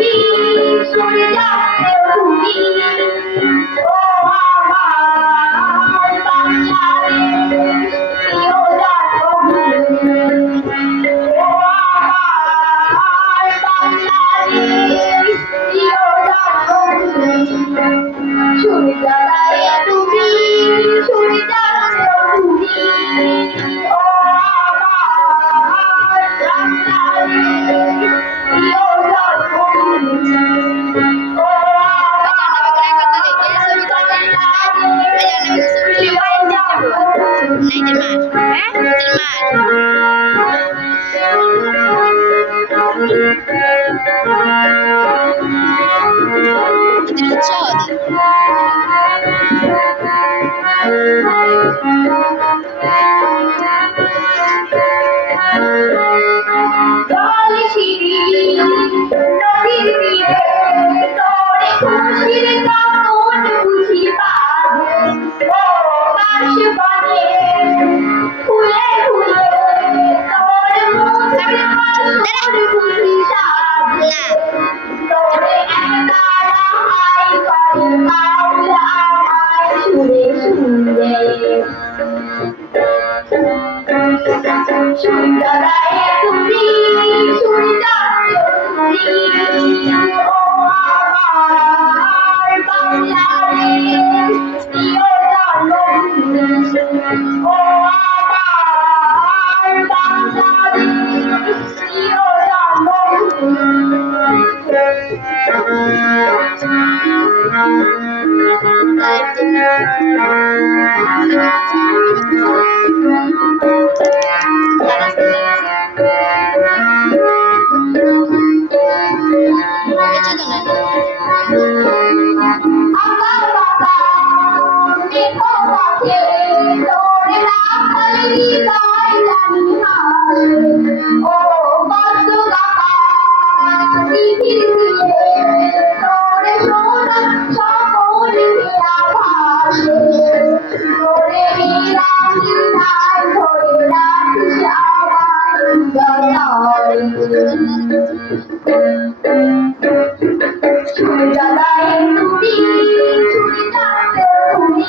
তুমি সরে যাবে তুমি ও আমার বাংলাদেশ প্রিয় জন্মভূমি ও আমার বাংলাদেশ প্রিয় জন্মভূমি সরে যাবে তুমি সরে যাবে তুমি ও আমার বাংলাদেশ প্রিয় জন্মভূমি ও জল শিরি নদীর তীরে তোরে খুশির কাপড় বুঝি বাঁধে ও কাশ বনে ফুলে ফুলে তোর মুখের বাসর বুঝি সাধে তোরে একলা হাই করে বাউল আমায় সুরে সুরে সূর্যোদয়ে তুমি সূর্যাস্তে তুমি ও আমার বাংলাদেশ প্রিয় জন্মভূমি ও আমার বাংলাদেশ প্রিয় সূর্যোদয়ে তুমি সূর্যাস্তে তুমি